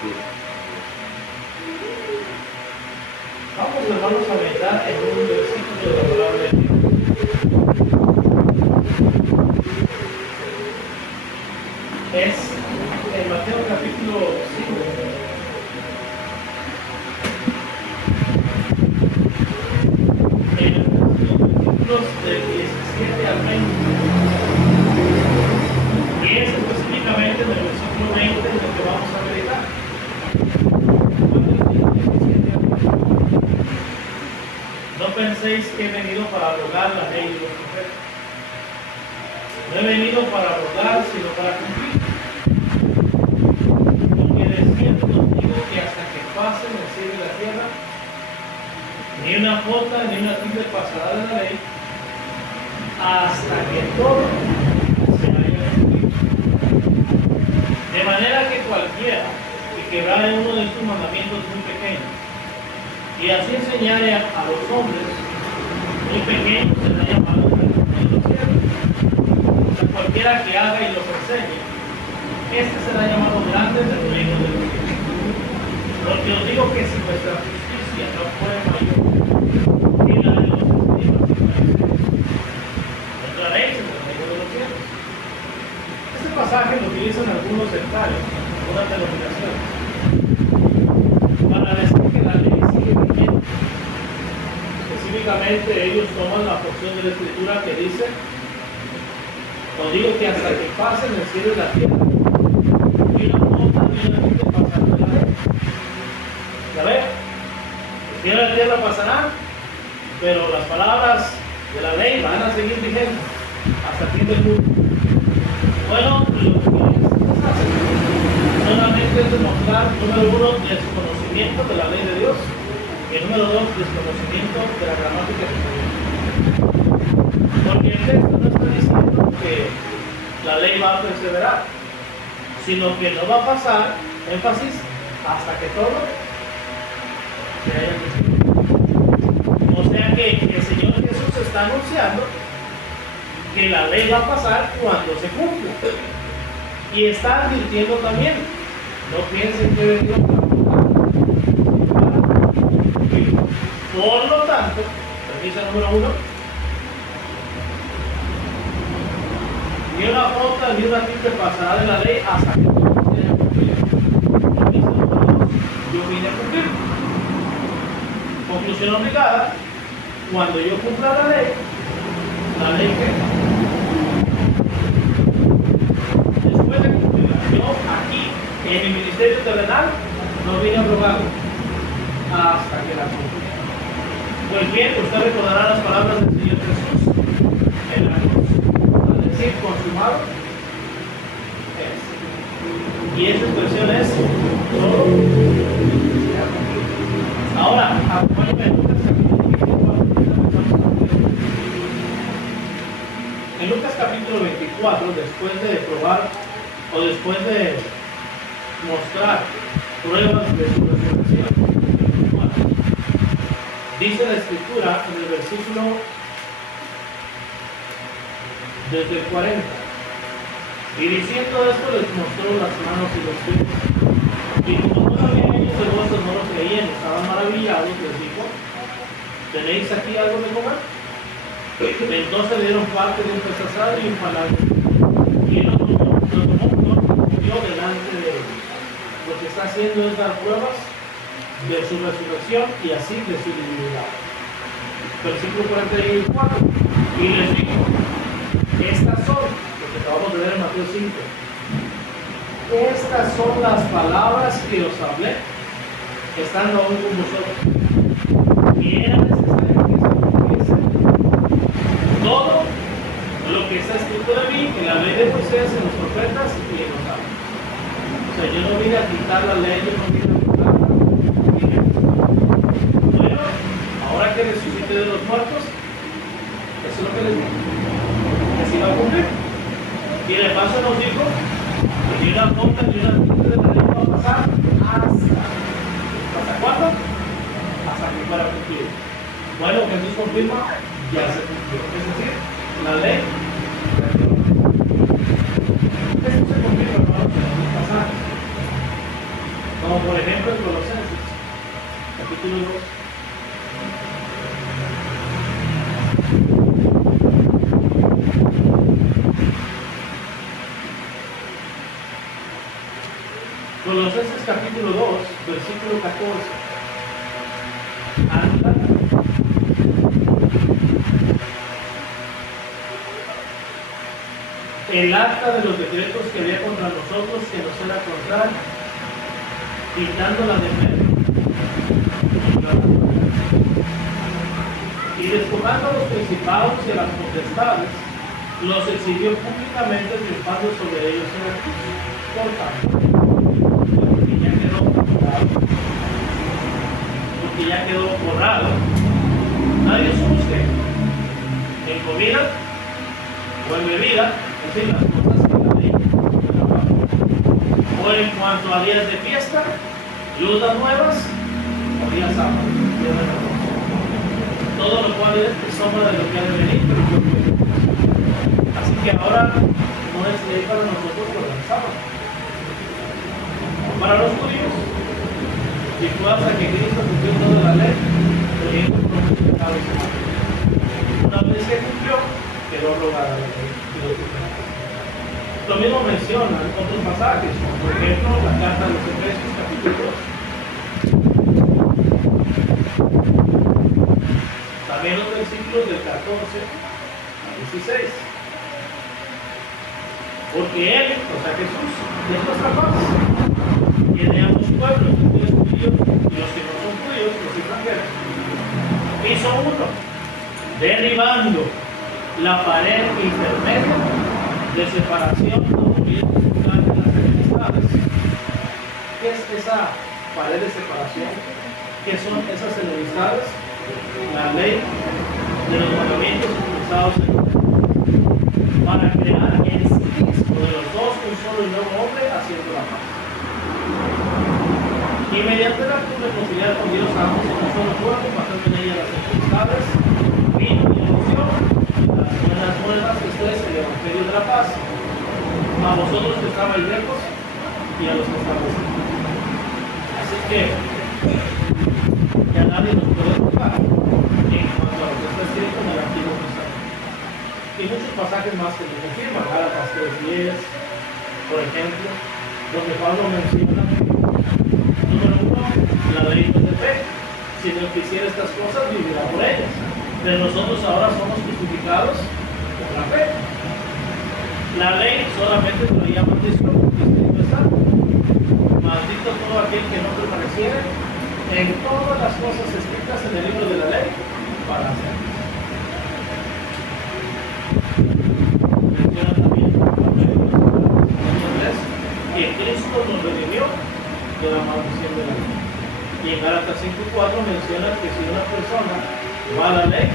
Vamos, hermanos, a meditar en un versículo de la palabra de Dios. Es en Mateo capítulo 5. En los versículos del 17 al 20. Y es específicamente en el versículo 20 en el que vamos a meditar. No penséis que he venido para abrogar la ley de los profetas. No he venido para abrogar, sino para cumplir. Porque de cierto os digo que hasta que pasen el cielo y la tierra, ni una jota ni una tilde pasará de la ley, hasta que todo se haya cumplido. De manera que cualquiera que quebrare uno de estos mandamientos muy pequeños, y así enseñare a los hombres, muy pequeños será llamado en el reino de los cielos. O sea, cualquiera que haga y los enseñe, este será llamado grande en el reino de los cielos. Porque os digo que si vuestra justicia no fuere mayor que la de los escribas y fariseos, entraréis en el reino de los cielos. Este pasaje lo utilizan algunos sectarios, algunas denominaciones, para decir que la ley sigue vigente. Específicamente ellos toman la porción de la escritura que dice: os digo que hasta que pasen el cielo y la tierra, ni una jota ni una tilde pasará de la ley. ¿Ya ven? El cielo y la tierra pasarán, pero las palabras de la ley van a seguir vigentes hasta el fin del mundo. Bueno, lo que hacen solamente es demostrar, número uno, desconocimiento de la ley de Dios, y número dos, desconocimiento de la gramática judía. Porque el texto no está diciendo que la ley va a perseverar, sino que no va a pasar, énfasis, hasta que todo se haya cumplido. O sea que el Señor Jesús está anunciando que la ley va a pasar cuando se cumpla. Y está advirtiendo también: no piensen que he venido para abrogar, para cumplir. Por lo tanto, premisa número uno, ni una jota ni una tilde pasará de la ley hasta que todo se haya cumplido. Premisa número dos, yo vine a cumplir. Conclusión obligada: cuando yo cumpla la ley que después de cumplirla, yo aquí en mi ministerio terrenal no vine a abrogarlo hasta que la cumpla. Pues bien, usted recordará las palabras del Señor Jesús en la cruz, al decir consumado es. Y esa expresión es todo se ha cumplido. Ahora, acompáñame en Lucas capítulo 24. En Lucas capítulo 24, después de probar o después de mostrar pruebas de su resurrección, dice la escritura en el versículo desde el 40: y diciendo esto les mostró las manos y los pies, y como todavía ellos de vosotros no lo creían, estaban maravillados, les dijo: ¿tenéis aquí algo de comer? Entonces le dieron parte de un pez asado y un panal, y él lo tomó, comió delante de ellos. Lo que está haciendo es dar pruebas de su resurrección y así de su divinidad. Versículo 44: y les dijo: estas son, lo que acabamos de ver en Mateo 5, estas son las palabras que os hablé estando aún con vosotros, y era necesario que se cumpliese todo lo que está escrito de mí en la ley de Moisés, en los profetas y en los salmos. O sea, yo no vine a quitar la ley, yo no vine a quitarla. Bueno, ahora que resucité de los muertos, eso es lo que les digo, que se iba a cumplir. Y de paso nos dijo que ni una jota ni una tilde de la ley va a pasar ¿hasta cuándo? Hasta que fuera cumplido. Bueno, Jesús confirma: ya se cumplió. Es decir, la ley. Eso se confirma, hermanos, en el pasaje. Como por ejemplo en Colosenses, capítulo 2. Colosenses capítulo 2, versículo 14. Anda. El acta de los decretos que había contra nosotros, que nos era contraria, quitándola de medio, y despojando a los principados y a las potestades, los exhibió públicamente, triunfando sobre ellos en la cruz. Por tanto, porque ya quedó borrado, nadie os juzgue en comida o en bebida, es decir, las cosas que la ley o en cuanto a días de fiesta, lunas nuevas o días sábados, días de reposo. Todo lo cual es sombra de lo que ha de venir, pero no puede. Así que ahora no es ley para nosotros por el sábado. Para los judíos, y tú hasta que Cristo cumplió toda la ley, teniendo por los pecados humanos. Una vez que cumplió, quedó rogada la ley. Lo mismo mencionan otros pasajes, como por ejemplo la carta de los Efesios capítulo 2. También los versículos del 14 al 16. Porque Él, o sea Jesús, es nuestra paz. Tiene ambos pueblos, los judíos y los que no son judíos, los extranjeros. Hizo uno, derribando la pared intermedia de separación de las enemistades. ¿Qué es esa pared de separación? ¿Qué son esas enemistades? La ley de los mandamientos utilizados en la ley, para crear en sí mismo de los dos un solo y nuevo hombre haciendo la paz. Y mediante la cruz reconciliar con Dios a ambos en un solo cuerpo, pasando en ella las enemistades, vino y anunció las buenas nuevas, esto es el Evangelio de la paz, a vosotros que estabais lejos y a los que estabais cerca. Así que a nadie nos puede tocar en cuanto a lo que está escrito en el Antiguo Testamento. Y muchos pasajes más que lo confirman, Gálatas 3:10, por ejemplo, donde Pablo menciona, número 1, la ley no es de fe, si no quisiera estas cosas, vivirá por ellas. Pero nosotros ahora somos justificados por la fe. La ley solamente traía maldición, escrito está: maldito todo aquel que no permaneciera en todas las cosas escritas en el libro de la ley para hacerlas. Menciona también que Cristo nos redimió de la maldición de la ley. Y en Gálatas 5:4 menciona que si una persona va a la ley,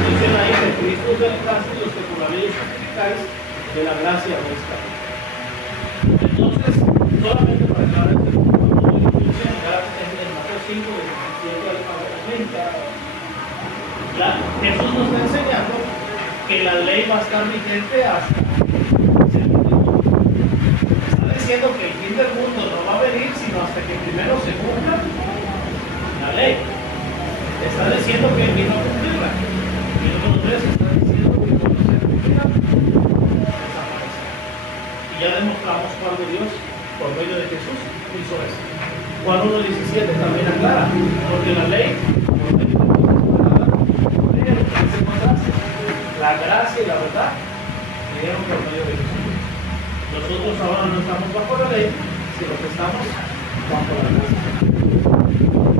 menciona ahí que Cristo es el caso y los que por la ley justificáis de la gracia no escapáis. Entonces, solamente para aclarar este punto, en Mateo 5, de 17 al 30, Jesús nos está enseñando que la ley va a estar vigente hasta el fin del mundo. Está diciendo que el fin del mundo no va a venir sino hasta que primero se cumpla la ley. Está diciendo que vino a cumplirla. Y número 3 está diciendo que cuando se cumplirá, desaparecerá. Y ya demostramos cuando Dios, por medio de Jesús, hizo eso. Juan 1:17 también aclara, porque la ley, por medio de la gracia y la verdad vinieron por medio de Jesús. Nosotros ahora no estamos bajo la ley, sino que estamos bajo la gracia.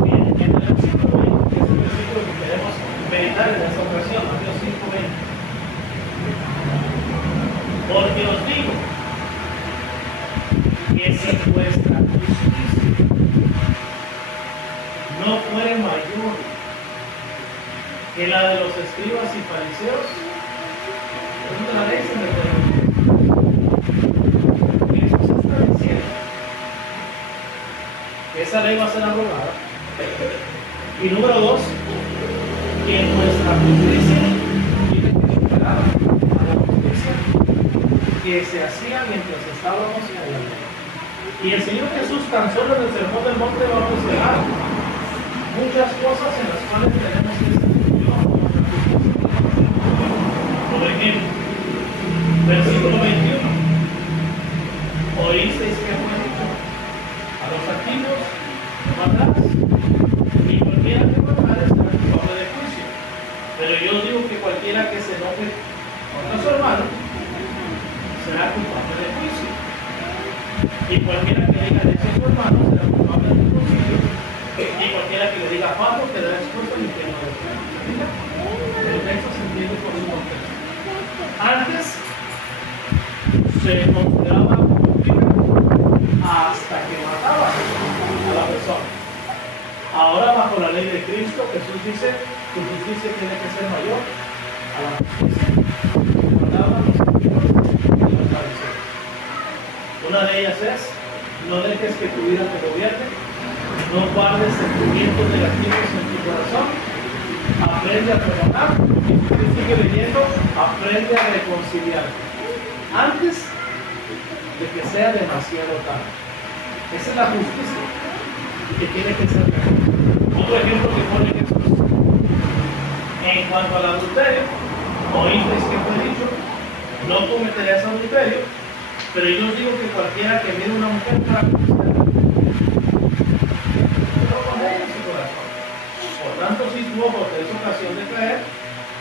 Bien, en el versículo 20, que es el versículo que queremos meditar en esta ocasión, Mateo 5:20. Porque os digo que si vuestra justicia no fuere mayor que la de los escribas y fariseos, la ley se me puede. Jesús está diciendo que esa ley va a ser abrogada. Y número 2, que nuestra justicia tiene que superar a la justicia que se hacía mientras estábamos en la ley. Y el Señor Jesús tan solo en el Sermón del Monte va a mencionar muchas cosas en las cuales tenemos que ser juiciosos. Por ejemplo, versículo 21. Oísteis que fue dicho a los antiguos, no matarás, y cualquiera que matare será culpable de juicio. Pero yo os digo que cualquiera que se enoje contra su hermano será culpable de juicio. Y cualquiera que diga de su hermano será culpable de homicidio. Y cualquiera que le diga Pablo quedará expuesto al infierno de fuego. El texto se entiende por su contexto. Antes se consideraba hasta que mataba a la persona. Ahora, bajo la ley de Cristo, Jesús dice que justicia tiene que ser mayor a la justicia que guardaban los antiguos y los fariseos. Una de ellas es: no dejes que tu vida te gobierne, no guardes sentimientos negativos en tu corazón, aprende a perdonar, y si sigue leyendo, aprende a reconciliar. Antes de que sea demasiado tarde. Esa es la justicia que tiene que ser mejor. Otro ejemplo que pone Jesús. En cuanto al adulterio, oísteis que fue dicho, no cometerás adulterio, pero yo os digo que cualquiera que mire una mujer para conquistarla, no con ella en su corazón. Por tanto, si tu ojo te es ocasión de caer,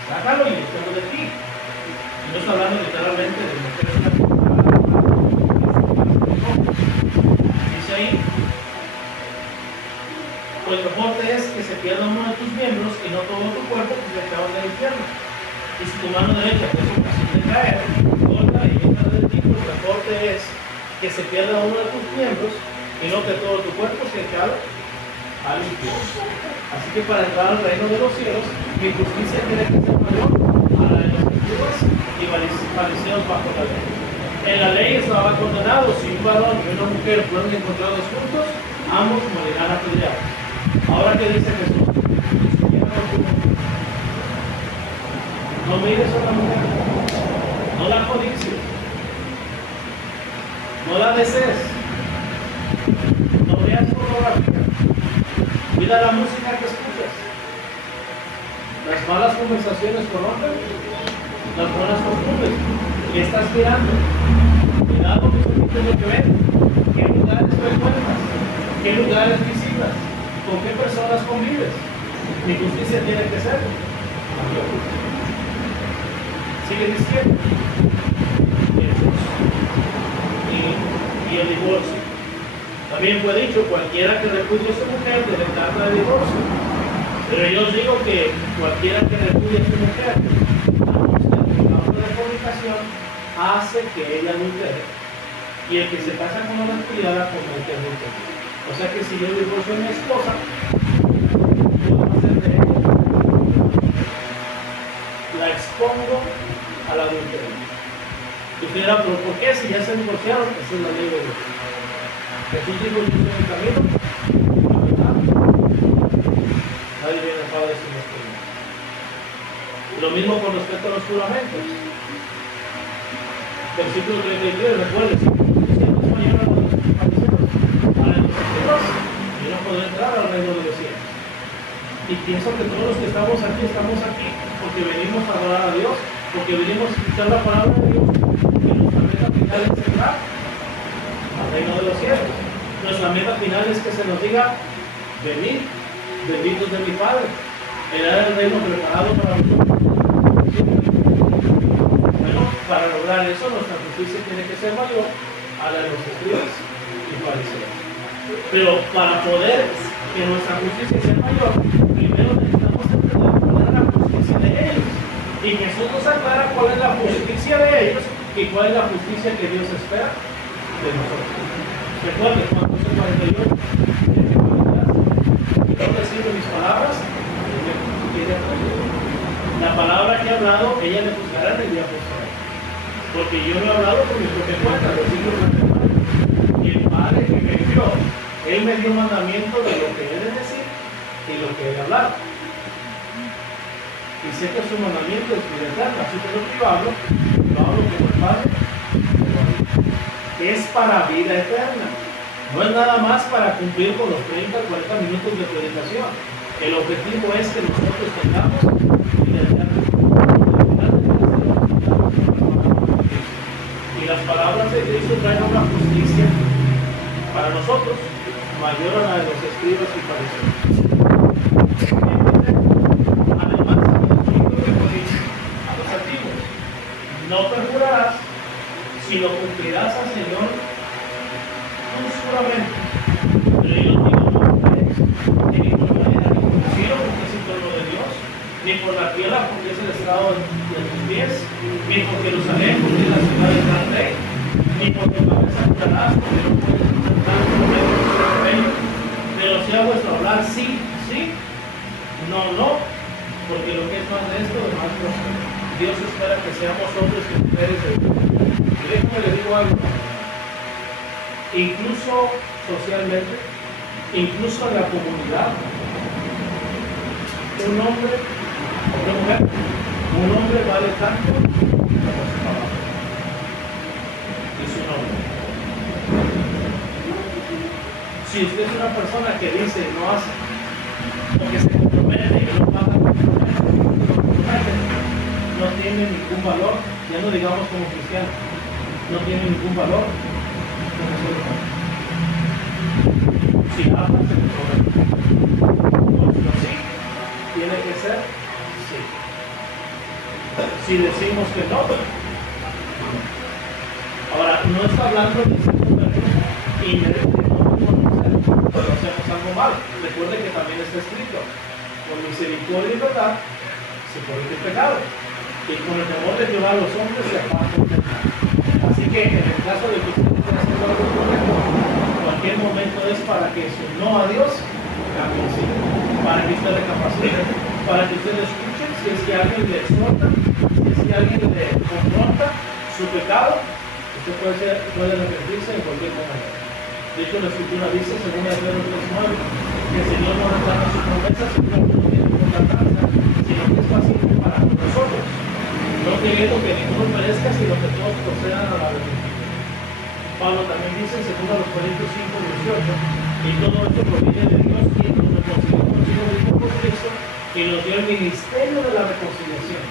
sácalo y échalo de ti. Y no está hablando literalmente de meterse una dice ahí, pues mejor te es que se pierda uno de tus miembros y no todo tu cuerpo que se acaba del infierno. Y si tu mano derecha te es ocasión de caer, corta y échala de ti, pues mejor te es que se pierda uno de tus miembros y no que todo tu cuerpo se eche al infierno. Así que para entrar al reino de los cielos, mi justicia tiene que ser mayor a la de los antiguos y fariseos bajo la ley. En la ley estaba condenado: si un varón y una mujer fueron encontrados juntos, ambos morirán apedreados. Ahora, ¿qué dice Jesús? No mires a la mujer, no la codicies, no la desees, no veas pornografía, cuida la música que escuchas. Las malas conversaciones corrompen las buenas costumbres. ¿Qué estás mirando? Cuidado que escuches lo que ven. ¿Qué lugares frecuentas? ¿Qué lugares visitas? ¿Con qué personas convives? Mi justicia tiene que ser mayor. Sigue diciendo. Y el divorcio. También fue dicho: cualquiera que repudie a su mujer debe carta de divorcio. Pero yo os digo que cualquiera que repudie a su mujer, de fornicación, hace que ella adultere, y el que se casa con una descuidada comete adulterio. O sea que si yo divorcio a mi esposa, puedo hacer de ella, la expongo al adulterio. Y usted dirá: pero ¿por qué? Si ya se divorciaron. Esa es la ley de Dios. Jesús dijo: yo soy el camino, la verdad. Nadie viene al Padre sin este. Lo mismo con respecto a los juramentos. Versículo 33, recuerden: si siempre es mayor a los fariseos, a los antiguos, yo no podré entrar al reino de los cielos. Y pienso que todos los que estamos aquí porque venimos a adorar a Dios, porque venimos a escuchar la palabra de Dios, y nuestra meta final es entrar al reino de los cielos. Nuestra meta final es que se nos diga: venid, benditos de mi Padre, heredad del reino preparado para nosotros. Bueno, para lograr eso, nuestra justicia tiene que ser mayor a la de los escribas y fariseos. Pero para poder que nuestra justicia sea mayor, primero necesitamos entender cuál es la justicia de ellos. Y Jesús nos aclara cuál es la justicia de ellos y cuál es la justicia que Dios espera de nosotros. Recuerden, Juan 12:48, y no recibe mis palabras, la palabra que he hablado, ella le juzgará en el día posterior. Porque yo no he hablado por mi propia cuenta, versículo 49. Y el Padre que me envió, Él me dio mandamiento de lo que he de decir y lo que he de hablar. Y sé que su mandamiento es vida eterna, así que lo que yo hablo como el Padre es para vida eterna. No es nada más para cumplir con los 30 o 40 minutos de predicación. El objetivo es que nosotros tengamos vida eterna. Y las palabras de Cristo traen una justicia para nosotros mayor a la de los escribas y fariseos. Además, a los antiguos, no perjurarás, sino cumplirás al Señor un juramento. Pero yo no digo de ninguna manera, ni por el cielo porque es el trono de Dios, ni por la tierra porque es el estado de tus pies, ni por Jerusalén porque es la ciudad del gran rey, ni por tu cabeza jurarás porque no puedes enfrentar el problema de tu cabello. Pero sea vuestro hablar sí, sí, no, no, porque lo que es más de esto, demás prospero. Dios espera que seamos hombres y mujeres de Dios. Y déjame le digo algo, incluso socialmente, incluso en la comunidad, un hombre o una mujer, un hombre vale tanto como su palabra y su nombre. Si usted es una persona que dice y no hace, o que se compromete y no paga, no tiene ningún valor, ya no digamos como cristiano, no tiene ningún valor como ser humano. Si habla, se compromete. No, sí, tiene que ser sí. Si decimos que no, ahora no está hablando de y de cuando hacemos algo mal. Recuerde que también está escrito: con misericordia y verdad se corrige el pecado, y con el temor de Jehová los hombres se apartan del mal. Así que en el caso de que usted esté haciendo algo correcto, cualquier momento es para que su no a Dios cambie en sí, para que usted recapacite, para que usted escuche si es que alguien le exhorta, si es que alguien le confronta su pecado. Usted puede arrepentirse en cualquier momento. De hecho, la Escritura dice, según Pedro 3:9, que el Señor no reclama sus promesas, sino que no tiene por tardanza, sino que es paciente para con nosotros, no queriendo que ninguno perezca, sino que todos procedan a la arrepentimiento. Pablo también dice, según Corintios 5:18, y todo esto proviene de Dios, quien nos reconcilió consigo mismo por Cristo, y nos dio el ministerio de la reconciliación.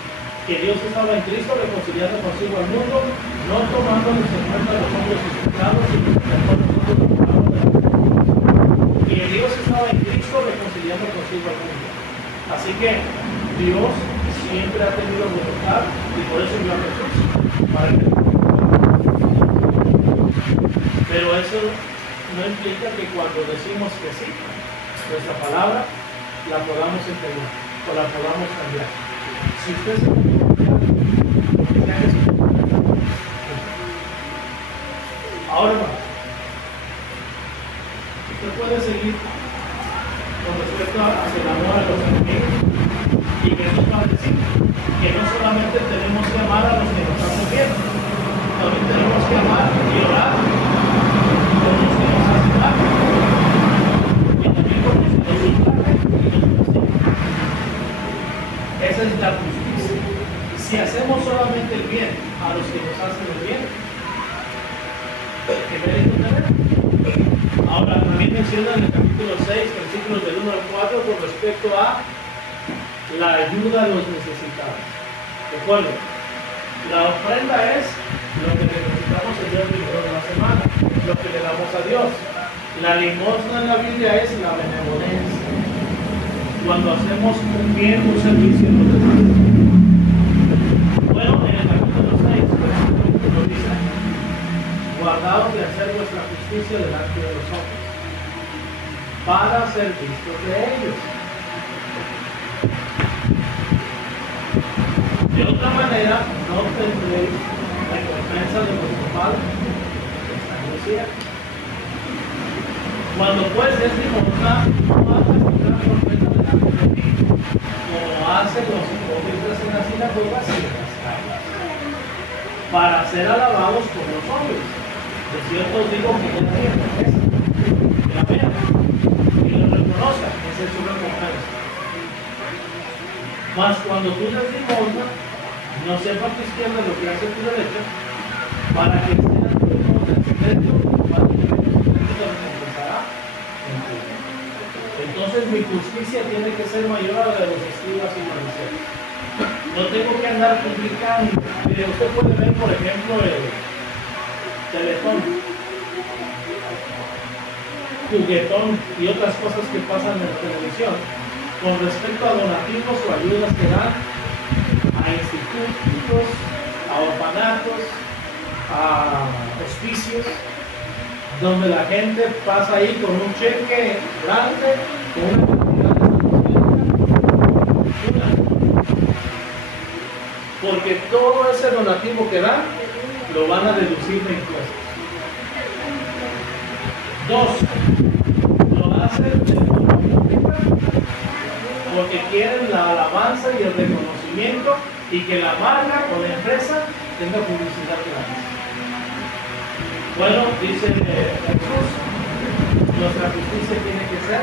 Que Dios estaba en Cristo reconciliando consigo al mundo, no tomándonos en cuenta los hombres sus pecados, sino que nosotros y Dios estaba en Cristo reconciliando consigo al mundo. Así que Dios siempre ha tenido voluntad y por eso envió a Jesús para que. Pero eso no implica que cuando decimos que sí, nuestra palabra la podamos entender o la podamos cambiar. Si usted se ahora va. Usted puede seguir con respecto hacia el amor a los enemigos, y que eso va a decir que no solamente tenemos que amar a los que nos hacen bien, también tenemos que amar y orar por los que nos hacen mal, y también por los que nos ultrajan y nos persiguen. Esa es la justicia. Si hacemos solamente el bien a los que nos hacen el bien, ¿qué mérito tenemos? Ahora, también menciona en el capítulo 6, versículos del 1 al 4, con respecto a la ayuda a los necesitados. Recuerden, la ofrenda es lo que necesitamos el día primero de la semana, lo que le damos a Dios. La limosna en la Biblia es la benevolencia. Cuando hacemos un bien, un servicio a los demás. Bueno, en el capítulo 6, versículo 1 dice: guardaos de hacer vuestra justicia delante de los hombres, para ser vistos de ellos. De otra manera, no tendréis recompensa de vuestro Padre que está en los cielos. Cuando pues es limosna, no hagas ninguna promesa delante de ti, como hacen los hipócritas en las sinagogas y en las calles, para ser alabados por los hombres. De cierto os digo que ya tienen promesa, que la vean y lo reconozcan, esa es su recompensa. Mas cuando tú des limosna, no sepa tu izquierda lo que hace tu derecha, para que sean tus limosnas secreto, Padre que ve en lo secreto te recompensará en público. Entonces mi justicia tiene que ser mayor a la de los escribas y fariseos. No tengo que andar publicando. Mire, usted puede ver, por ejemplo, el Teletón, Juguetón y otras cosas que pasan en la televisión con respecto a donativos o ayudas que dan a institutos, a orfanatos, a hospicios, donde la gente pasa ahí con un cheque grande, con una cantidad de porque todo ese donativo que dan lo van a deducir de impuestos. 2, lo hacen de forma pública porque quieren la alabanza y el reconocimiento y que la marca o la empresa tenga publicidad gratis. Bueno, dice Jesús, nuestra justicia tiene que ser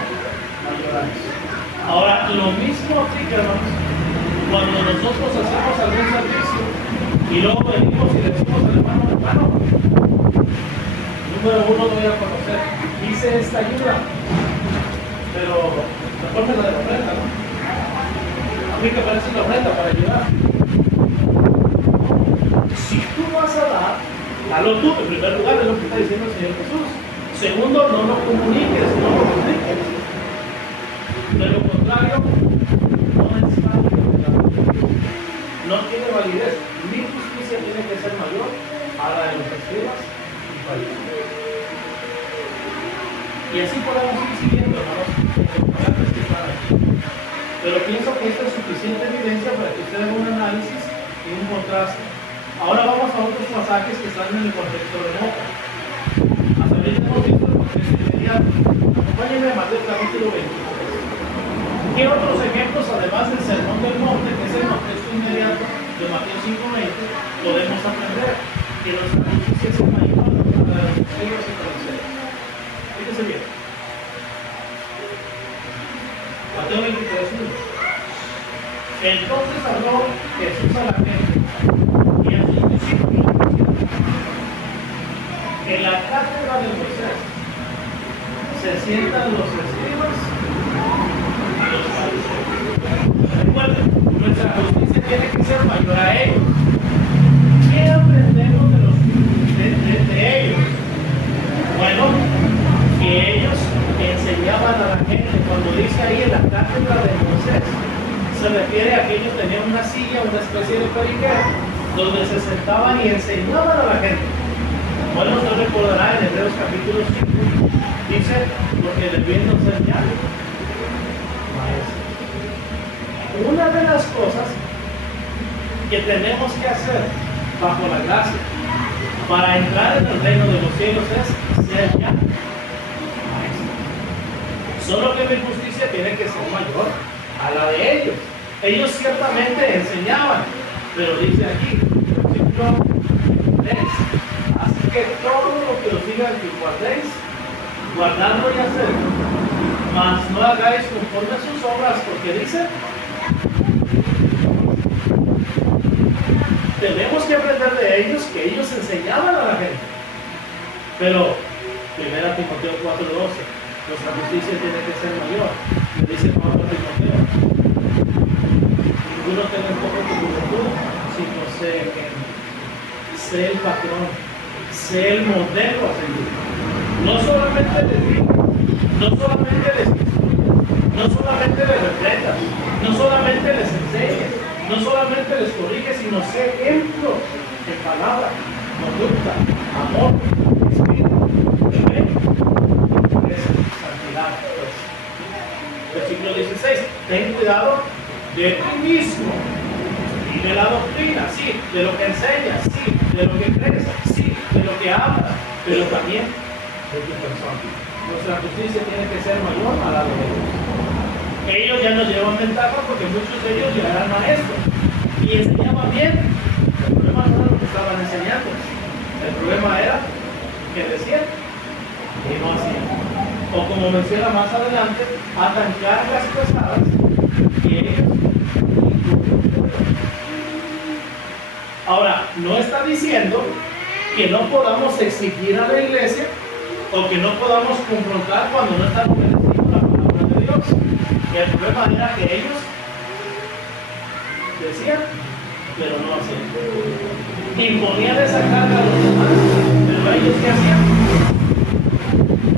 mayor a eso. Ahora, lo mismo aplica, hermanos, cuando nosotros hacemos algún servicio y luego venimos y le decimos al hermano, número 1 voy a conocer, hice esta ayuda, pero mejor me la de la ofrenda, ¿no? A mí que parece una ofrenda para ayudar. Si tú vas a dar, dalo tú, en primer lugar, es lo que está diciendo el Señor Jesús. Segundo, no lo comuniques, no lo publiques. De lo contrario, no es válido, no tiene validez. Mi justicia tiene que ser mayor a la de los escribas y fariseos. Y así podemos ir siguiendo, hermanos, los que están aquí. Pero pienso que esto es suficiente evidencia para que usted haga un análisis y un contraste. Ahora vamos a otros pasajes que están en el contexto remoto. Hasta ahorita hemos visto el contexto inmediato. Acompáñenme a Mateo capítulo 23. ¿Qué otros ejemplos, además del Sermón del Monte, que es el contexto inmediato de Mateo 5:20, podemos aprender? Que nuestra justicia es mayor a la de los escribas y fariseos. Fíjense bien. Mateo 23:1. Entonces habló Jesús a la gente y a sus discípulos que en la cátedra de Moisés se sientan los escribas y los fariseos. Recuerden, nuestra justicia tiene que ser mayor a ellos. ¿Qué aprendemos de ellos? Bueno, que ellos enseñaban a la gente. Cuando dice ahí en la cátedra de Moisés, se refiere a que ellos tenían una silla, una especie de periquero, donde se sentaban y enseñaban a la gente. Bueno, usted recordará en Hebreos capítulo 5, dice, porque debiendo ser ya maestros. Una de las cosas que tenemos que hacer bajo la gracia para entrar en el reino de los cielos es ser ya maestros. Solo que mi justicia tiene que ser mayor a la de ellos. Ellos ciertamente enseñaban, pero dice aquí, versículo 3, así que todo lo que os digan que guardéis, guardadlo y hacedlo, mas no hagáis conforme a sus obras, porque dice, tenemos que aprender de ellos que ellos enseñaban a la gente. Pero 1 Timoteo 4:12, nuestra justicia tiene que ser mayor. Le dice Pablo a Timoteo, ninguno tenga en poco tu juventud, sino sé el patrón, sé el modelo a seguir. No solamente les digas, no solamente les instruyes, no solamente les reprendas, no solamente les enseñes, no solamente les corriges, sino sé ejemplo en palabra, conducta, amor, espíritu, fe, santidad. Pues. Versículo 16, ten cuidado de ti mismo y de la doctrina, sí, de lo que enseñas, sí, de lo que crees, sí, de lo que hablas, pero también de tu persona. Nuestra justicia tiene que ser mayor a la de ellos. Ellos ya nos llevan ventaja porque muchos de ellos ya eran maestros y enseñaban bien. El problema no era lo que estaban enseñando, el problema era que decían y no hacían. O como menciona más adelante, atan cargas pesadas y ellos. Ahora, no está diciendo que no podamos exigir a la iglesia o que no podamos confrontar cuando no están obedeciendo la palabra de Dios. Y el problema era que ellos decían, pero no hacían. Imponían esa carga a los demás, pero ellos ¿qué hacían?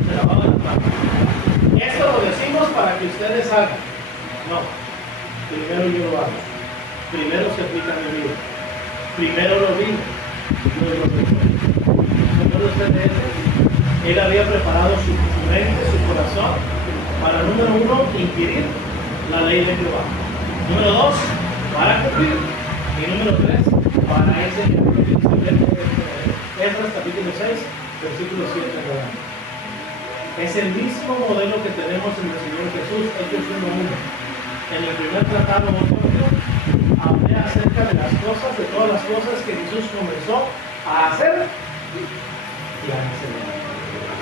Se lavaban las manos. Esto lo decimos para que ustedes hagan. No, primero yo lo hago. Primero se aplica mi vida. Primero lo vivo. Luego lo recuerdo. ¿Recuerda usted de eso? Él había preparado su mente, su corazón, para número 1, inquirir la ley de Jehová. Número 2, para cumplir. Y número 3, para enseñar. Esdras capítulo 6, versículo 7 en adelante. Es el mismo modelo que tenemos en el Señor Jesús, Hechos 1:1. En el primer tratado hablé acerca de las cosas, de todas las cosas que Jesús comenzó a hacer y a enseñar.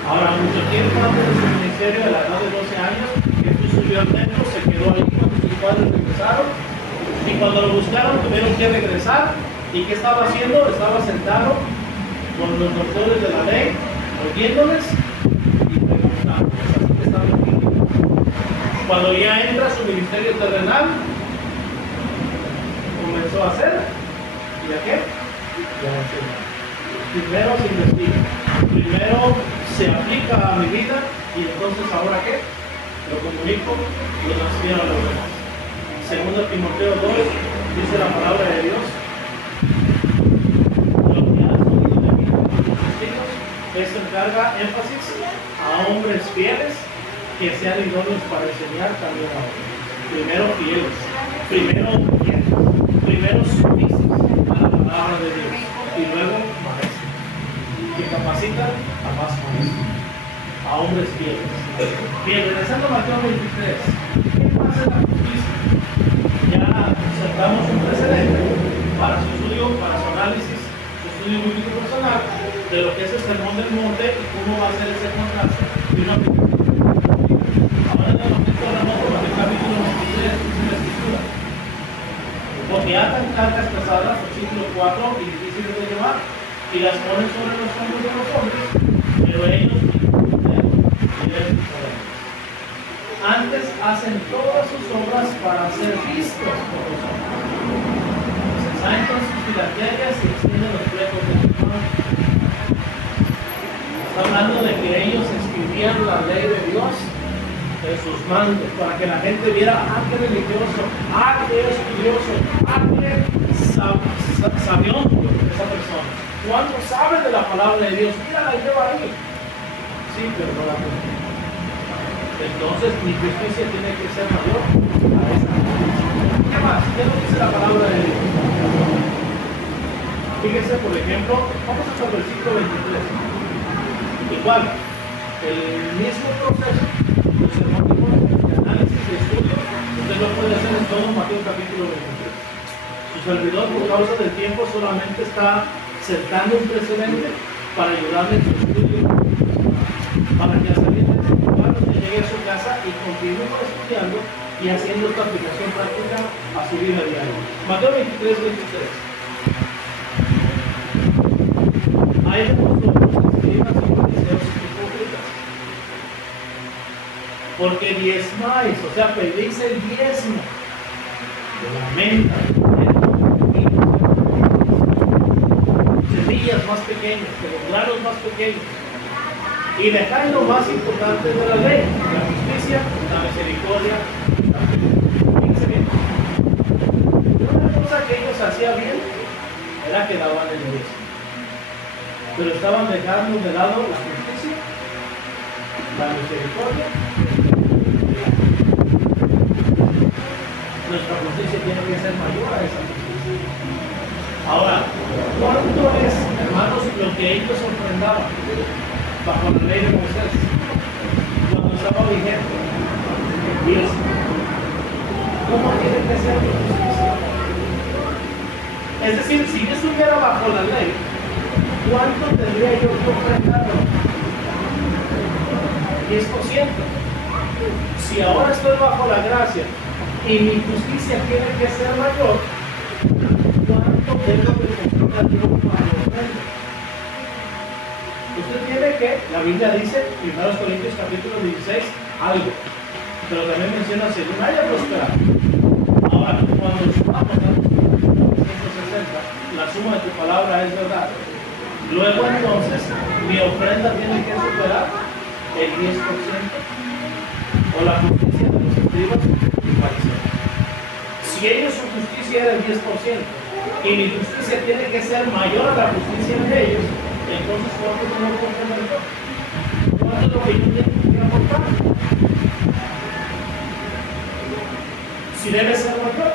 Ahora, mucho tiempo antes de su ministerio, a la edad de 12 años, Jesús subió al templo, se quedó ahí cuando sus padres regresaron, y cuando lo buscaron tuvieron que regresar. ¿Y qué estaba haciendo? Estaba sentado con los doctores de la ley, oyéndoles y preguntándoles. Así que estaba aquí. Cuando ya entra su ministerio terrenal, comenzó a hacer, ¿y a qué? Y a enseñar. Primero se investiga, primero se aplica a mi vida, y entonces ¿ahora qué? Lo comunico, lo transfiero a los demás. Segundo Timoteo 2, dice la palabra de Dios: lo que has oído de mí con tus testigos, esto encarga énfasis a hombres fieles que sean idóneos para enseñar también a otros. Primero fieles, primero obedientes, primero sumisos a la palabra de Dios, y luego maestros que capacitan a más maestros, a hombres fieles. Bien, regresando a Mateo 23, ¿qué pasa en la justicia? Ya sentamos un precedente para su estudio, para su análisis, su estudio bíblico personal de lo que es el sermón del monte y cómo va a ser ese contraste de una aplicación. Ahora en el momento remoto, en el capítulo 23, dice la escritura: porque atan cargas pesadas, versículo 4, y difíciles de llevar, y las ponen sobre los hombros de los hombres, pero ellos antes hacen todas sus obras para ser vistos por los hombres. Se ensanchan sus filacterias y extienden los flecos de sus manos. Está hablando de que ellos escribían la ley de Dios en sus mantos para que la gente viera: ah, qué religioso, ah, qué estudioso, ah, qué sabión esa persona. ¿Cuánto sabe de la palabra de Dios? Mira, la lleva ahí. Sí, pero no la tiene. Entonces mi justicia tiene que ser mayor a esa. ¿Qué más? ¿Qué nos dice la palabra de Dios? Fíjese, por ejemplo, vamos hasta el versículo 23. Igual, el mismo proceso de sermón de análisis, de estudio, usted lo puede hacer en todo Mateo capítulo 23. Su servidor, por causa del tiempo, solamente está sentando un precedente para ayudarle en su estudio, para que al salir de este lugar usted llegue a su casa y continúe estudiando y haciendo esta aplicación práctica a su vida diaria. Mateo 23, 23. Hay de vosotros, escribas y fariseos hipócritas, porque diezmáis, o sea, pedís el diezmo de la menta, semillas más pequeñas, de los granos más pequeños, y dejáis lo más importante de la ley: la justicia, la misericordia, la fe. Fíjense bien. Una cosa que ellos hacían bien era que daban el diezmo, pero estaban dejando de lado la justicia, la misericordia. Nuestra justicia tiene que ser mayor a esa justicia. Ahora, ¿cuánto es, hermanos, lo que ellos ofrendaban bajo la ley de Moisés cuando estaba vigente? Dios, ¿cómo tiene que ser mi justicia? Es decir, si yo estuviera bajo la ley, ¿cuánto tendría yo que ofrendar? 10%. Si ahora estoy bajo la gracia y mi justicia tiene que ser mayor, ¿cuánto tengo que ofrendar yo para la ofrenda? La Biblia dice, 1 Corintios capítulo 16, algo, pero también menciona según haya prosperado. Ahora, cuando sumamos a 160, la suma de tu palabra es verdad. Luego entonces, mi ofrenda tiene que superar el 10%, o la justicia de los escribas y fariseos. Si ellos su justicia era el 10%, y mi justicia tiene que ser mayor a la justicia de ellos, entonces ¿cuánto tengo que aportar? ¿Cuánto es lo que yo tengo que aportar? Si debe ser mayor,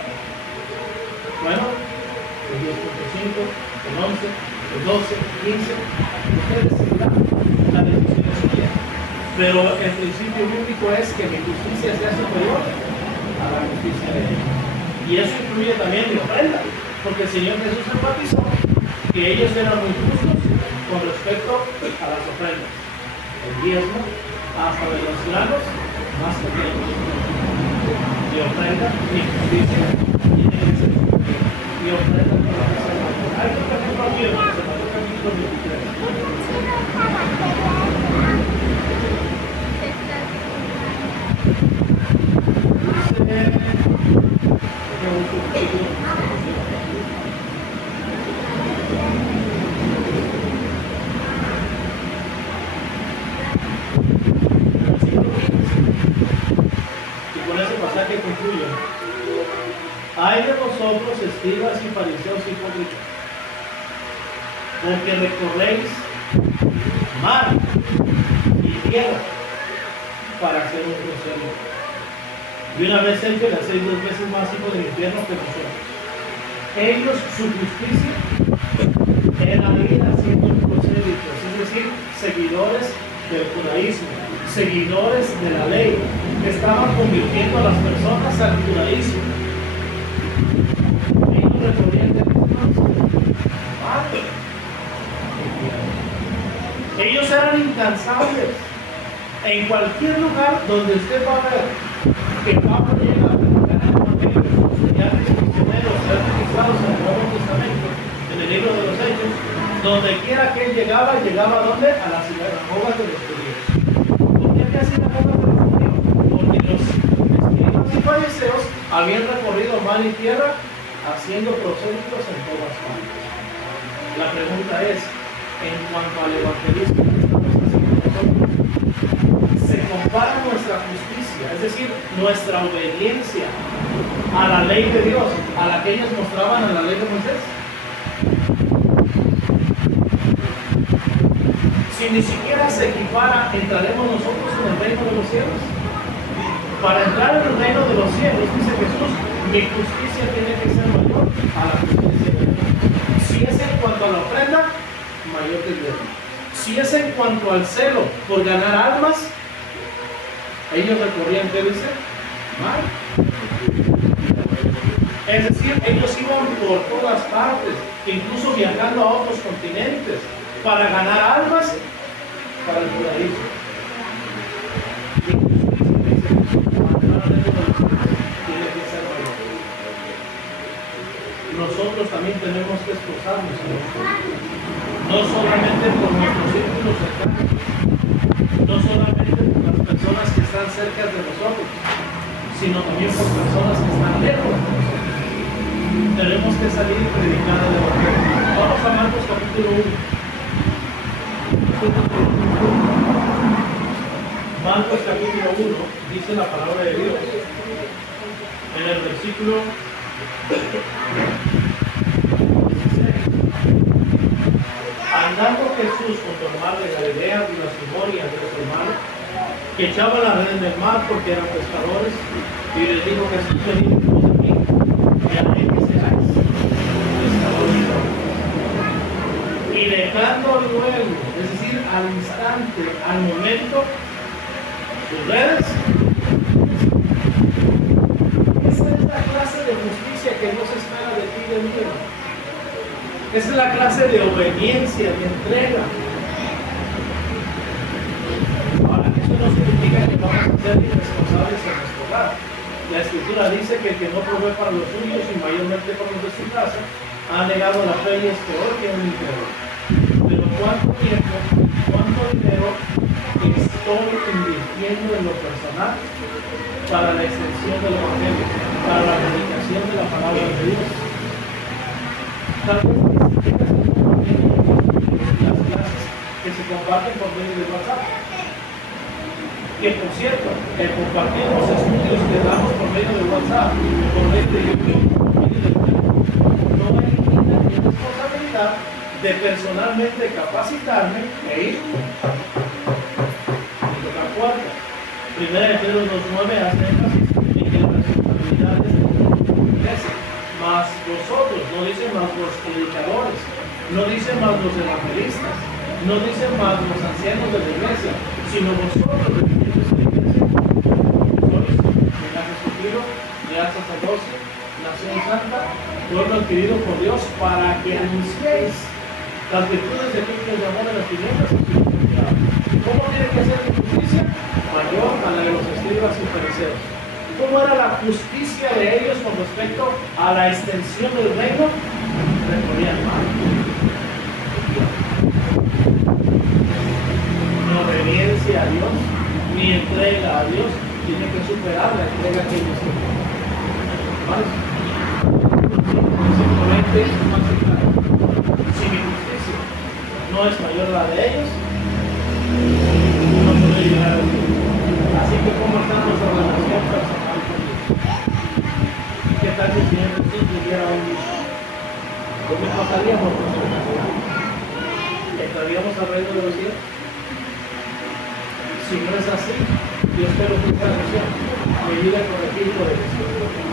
bueno, el 10.5, el 11, el 12, el 15, ustedes decidirán, la decisión es suya. Pero el principio bíblico es que mi justicia sea superior a la justicia de ellos. Y eso incluye también mi ofrenda, porque el Señor Jesús enfatizó que ellos eran muy justos con respecto a las ofrendas. El diezmo, hasta de los granos más pequeños. Mi ofrenda, mi justicia, tiene que ser superior. Mi ofrenda para la casa de la mujer. Hay otro ejemplo aquí en el capítulo 23. Hay de vosotros, escribas y fariseos hipócritas, porque recorréis mar y tierra para hacer un prosélito. Y una vez hecho, le hacéis 2 veces más hijos del infierno que nosotros. Ellos, su justicia era ir haciendo prosélitos, es decir, seguidores del judaísmo, seguidores de la ley, que estaban convirtiendo a las personas al judaísmo. Ellos eran incansables. En cualquier lugar donde usted va a ver que Pablo llega a predicar el evangelio, los señales misioneros ser registrados en el Nuevo Testamento, en el libro de los Hechos, donde quiera que él llegaba, ¿llegaba a dónde? A las sinagogas de los judíos. ¿Por qué había sinagogas de los judíos? Porque los escribas y fariseos habían recorrido mar y tierra haciendo prosélitos en todas partes. La pregunta es, en cuanto al evangelismo que estamos haciendo nosotros, ¿se compara nuestra justicia, es decir, nuestra obediencia a la ley de Dios, a la que ellos mostraban en la ley de Moisés? Si ni siquiera se equipara, ¿entraremos nosotros en el reino de los cielos? Para entrar en el reino de los cielos, dice Jesús, mi justicia tiene que ser mayor a la justicia de Dios. Si es en cuanto a la ofrenda, mayor que Dios. Si es en cuanto al celo por ganar almas, ellos recorrían, ¿qué dice? Mal. Es decir, ellos iban por todas partes, incluso viajando a otros continentes, para ganar almas para el judaísmo. Nosotros también tenemos que esforzarnos, no solamente por nuestros círculos cercanos, no solamente por las personas que están cerca de nosotros, sino también por personas que están lejos de nosotros. Tenemos que salir y predicar el evangelio. Vamos a Marcos capítulo 1. Marcos capítulo 1 dice la palabra de Dios en el versículo 16. Andando Jesús junto al mar de Galilea, vio a Simón y a Andrés hermano, que echaban la red en el mar porque eran pescadores, y les dijo: Jesús, venid de mí, y haré que seáis pescadores de hombres. Y dejando luego, es decir, al instante, al momento, sus redes. Esa es la clase de justicia que Dios espera de ti y de mí. Esa es la clase de obediencia, de entrega. Ahora, eso no significa que vamos a ser irresponsables en nuestro hogar. La Escritura dice que el que no provee para los suyos y mayormente para los de su casa ha negado la fe y es peor que un incrédulo. Pero ¿cuánto tiempo, cuánto dinero estoy invirtiendo en lo personal para la extensión del Evangelio, para la predicación de la palabra de Dios? Tal vez ni siquiera se compartiendo las clases que se comparten por medio de WhatsApp. Que por cierto, compartir los estudios que damos por medio de WhatsApp, por medio de YouTube, por medio de Facebook, no elimina mi responsabilidad de personalmente capacitarme e ir y tocar puertas. Primera de Pedro 2:9 hace énfasis en que las responsabilidades crecen, más vosotros, no dicen más los predicadores, no dicen más los evangelistas, no dicen más los ancianos de la iglesia, sino vosotros, defendiendo esa iglesia, sois linaje escogido, real sacerdocio, nación santa, pueblo adquirido por Dios, para que anunciéis las virtudes de aquel que os llamó de las tinieblas y su justicia. ¿Cómo tiene que ser mi justicia? Mayor a la de los escribas y fariseos. ¿Cómo era la justicia de ellos con respecto a la extensión del reino? Recorrían mal. Mi obediencia a Dios, mi entrega a Dios, tiene que superar la entrega que ellos tienen. ¿Vale? Simplemente es más claro. Si mi justicia no es mayor a la de ellos, no puedo llegar a Dios. Así que, ¿cómo está nuestra relación personal con Dios? ¿Qué tal si el Señor Jesús tuviera un hijo? ¿Qué pasaría por nosotros? ¿Entraríamos al reino de los cielos? Si no es así, yo espero que esta lección me ayude a corregir todo esto.